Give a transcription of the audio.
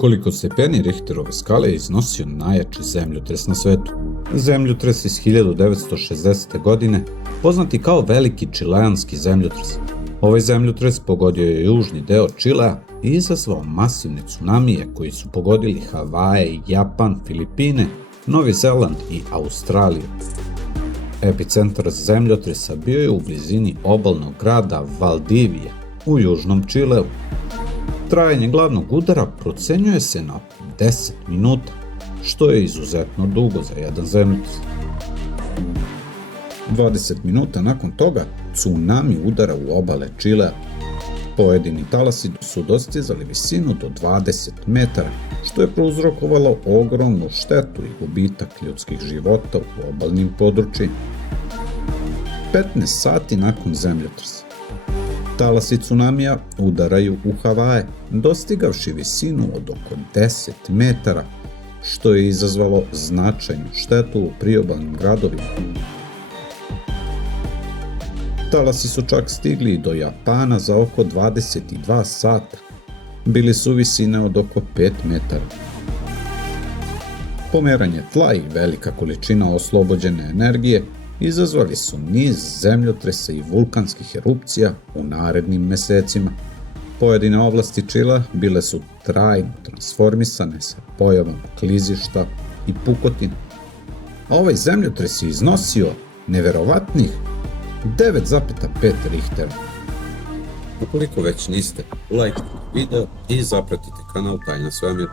Koliko stepeni Richterove skale je iznosio najjači zemljotres na svetu? Zemljotres iz 1960. godine, poznati kao veliki čileanski zemljotres. Ovaj zemljotres pogodio je južni deo Čilea i izazvao masivne tsunamije koji su pogodili Havaje, Japan, Filipine, Novi Zeland i Australiju. Epicentar zemljotresa bio je u blizini obalnog grada Valdivije u južnom Čileu. Trajanje glavnog udara procenjuje se na 10 minuta, što je izuzetno dugo za jedan zemljotres. 20 minuta nakon toga tsunami udara u obale Čilea. Pojedini talasi su dostizali visinu do 20 metara, što je prouzrokovalo ogromnu štetu i gubitak ljudskih života u obalnim područjima. 15 sati nakon zemljotresa, talasi tsunamija udaraju u Havaje, dostigavši visinu od oko 10 metara, što je izazvalo značajnu štetu u priobalnim gradovima. Talasi su čak stigli do Japana za oko 22 sata. Bili su visine od oko 5 metara. Pomeranje tla i velika količina oslobođene energije izazvali su niz zemljotresa i vulkanskih erupcija u narednim mesecima. Pojedine oblasti Čilea bile su trajno transformisane sa pojavom klizišta i pukotina. A ovaj zemljotres je iznosio neverovatnih 9,5 Richtera. Ukoliko već niste, lajkajte video i zapratite kanal Tajna Svemira.